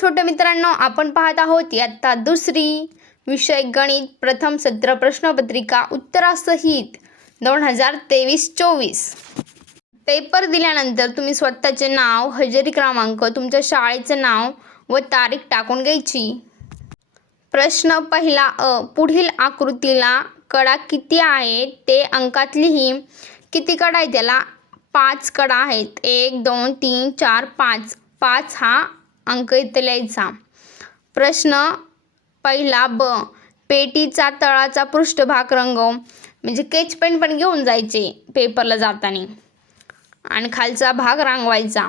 छोट्या मित्रांनो आपण पाहत आहोत इयत्ता दुसरी विषय गणित. प्रथम सत्र प्रश्नपत्रिका उत्तरासहित दोन हजार तेवीस चोवीस. पेपर दिल्यानंतर तुम्ही स्वतःचे नाव हजेरी क्रमांक तुमच्या शाळेचं नाव व तारीख टाकून घ्यायची. प्रश्न पहिला अ पुढील आकृतीला कडा किती आहेत ते अंकात लिही किती कडा आहे? त्याला पाच कडा आहेत. एक दोन तीन चार पाच. पाच हा अंक इथे लिहायचा प्रश्न पहिला ब. पेटीचा तळाचा पृष्ठभाग रंगव म्हणजे केच पेन पण घेऊन जायचे पेपरला जाताना. आणि खालचा भाग रांगवायचा.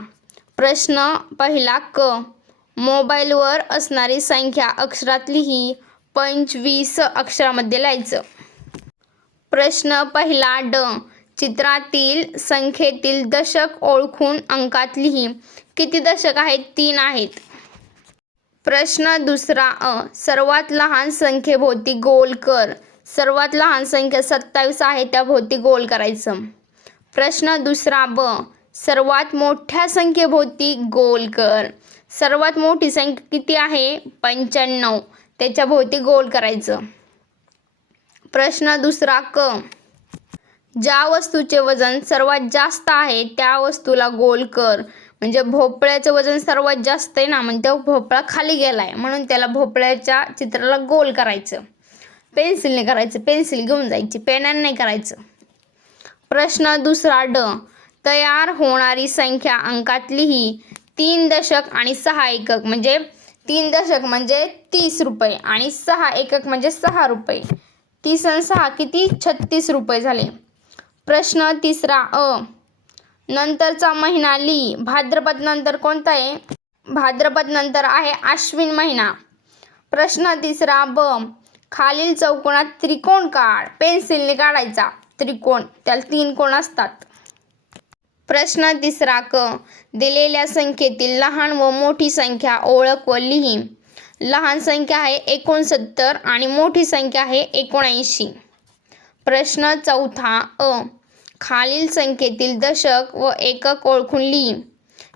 प्रश्न पहिला क. मोबाईलवर असणारी संख्या अक्षरात लिही पंचवीस अक्षरामध्ये लिहायचं. प्रश्न पहिला ड. चित्रातील संख्येतील दशक ओळखून अंकात लिही किती दशक आहेत? तीन आहेत. प्रश्न दुसरा अ. सर्वात लहान संख्येभोवती गोल कर. सर्वात लहान संख्या सत्तावीस आहे त्याभोवती गोल करायचं. प्रश्न दुसरा ब. सर्वात मोठ्या संख्येभोवती गोल कर. सर्वात मोठी संख्या किती आहे? पंच्याण्णव. त्याच्याभोवती गोल करायचं. प्रश्न दुसरा क. ज्या वस्तूचे वजन सर्वात जास्त आहे त्या वस्तूला गोल कर. म्हणजे भोपळ्याचं वजन सर्वात जास्त आहे ना म्हणजे तो भोपळा खाली गेला आहे म्हणून त्याला भोपळ्याच्या चित्राला गोल करायचं. पेन्सिलने करायचं. पेन्सिल घेऊन जायची. पेनाने नाही करायचं. प्रश्न दुसरा ड. तयार होणारी संख्या अंकातलीही तीन दशक आणि सहा एकक. म्हणजे तीन दशक म्हणजे तीस रुपये आणि सहा एकक म्हणजे सहा रुपये. तीस आणि सहा किती? छत्तीस रुपये झाले. प्रश्न तिसरा अ. नंतरचा महिना ली. भाद्रपद नंतर कोणता आहे? भाद्रपद नंतर आहे आश्विन महिना. प्रश्न तिसरा ब. खालील चौकोनात त्रिकोण काढ. पेन्सिलने काढायचा. त्रिकोण. त्याला तीन कोण असतात? प्रश्न तिसरा क. दिलेल्या संख्येतील लहान व मोठी संख्या ओळख व लिही लहान संख्या आहे एकोणसत्तर आणि मोठी संख्या आहे एकोणऐंशी. प्रश्न चौथा अ. खालील संख्येतील दशक व एकक ओळखून लिही.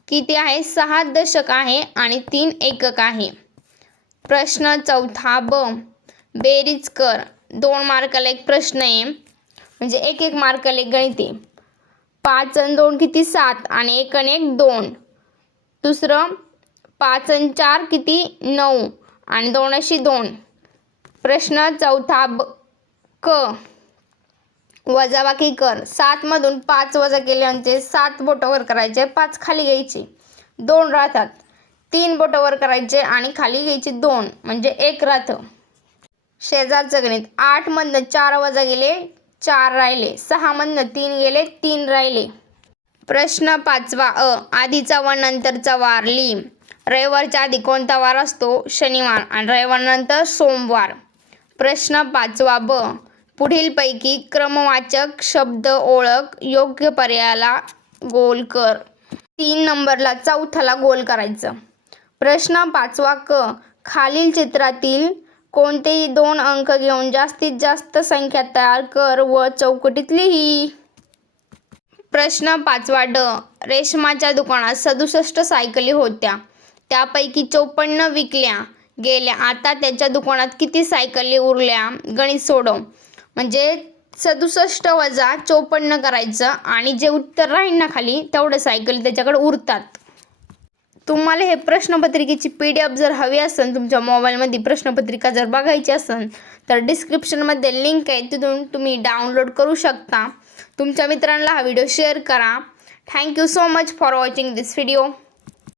किती आहे? सहा दशक आहे आणि तीन एकक आहे. प्रश्न चौथा ब. बेरीज कर. दोन मार्काला एक प्रश्न आहे. म्हणजे एक एक मार्काला एक गणित आहे. पाच आणि दोन किती? सात. आणि एक आणि एक दोन. दुसरं पाच आणि चार किती? नऊ. आणि दोन अशी दोन. प्रश्न चौथा ब. क. वजाबाकी कर सातमधून पाच वजा केले म्हणजे सात बोटं वर करायचे पाच खाली घ्यायचे. दोन राहतात. तीन बोटं वर करायचे आणि खाली घ्यायचे दोन म्हणजे एक राहतं. शेजारचं गणित आठमधनं चार वजा गेले चार राहिले. सहामधनं तीन गेले तीन राहिले. प्रश्न पाचवा अ. आधीचा व नंतरचा वार ली रविवारच्या आधी कोणता वार असतो? शनिवार. आणि रविवारनंतर सोमवार. प्रश्न पाचवा ब. पुढीलपैकी क्रमवाचक शब्द ओळख योग्य पर्यायाला गोल कर. तीन नंबरला चौथ्याला गोल करायचं. प्रश्न पाचवा क. खालील चित्रातील कोणतेही दोन अंक घेऊन जास्तीत जास्त संख्या तयार कर व चौकटीत लिही प्रश्न पाचवा ड. रेशमाच्या दुकानात सदुसष्ट सायकली होत्या. त्यापैकी चोपन्न विकल्या. गेल्या आता त्याच्या दुकानात किती सायकली उरल्या? गणित सोडव. म्हणजे सदुसष्ट वजा चोपन्न करायचं आणि जे उत्तर राहील ना खाली तेवढं सायकल त्याच्याकडे उरतात. तुम्हाला हे प्रश्नपत्रिकेची पी डी एफ जर हवी असेल तुमच्या मोबाईलमध्ये प्रश्नपत्रिका जर बघायची असेल तर डिस्क्रिप्शनमध्ये लिंक आहे तिथून तुम्ही डाउनलोड करू शकता. तुमच्या मित्रांना हा व्हिडिओ शेअर करा. Thank you so much for watching this video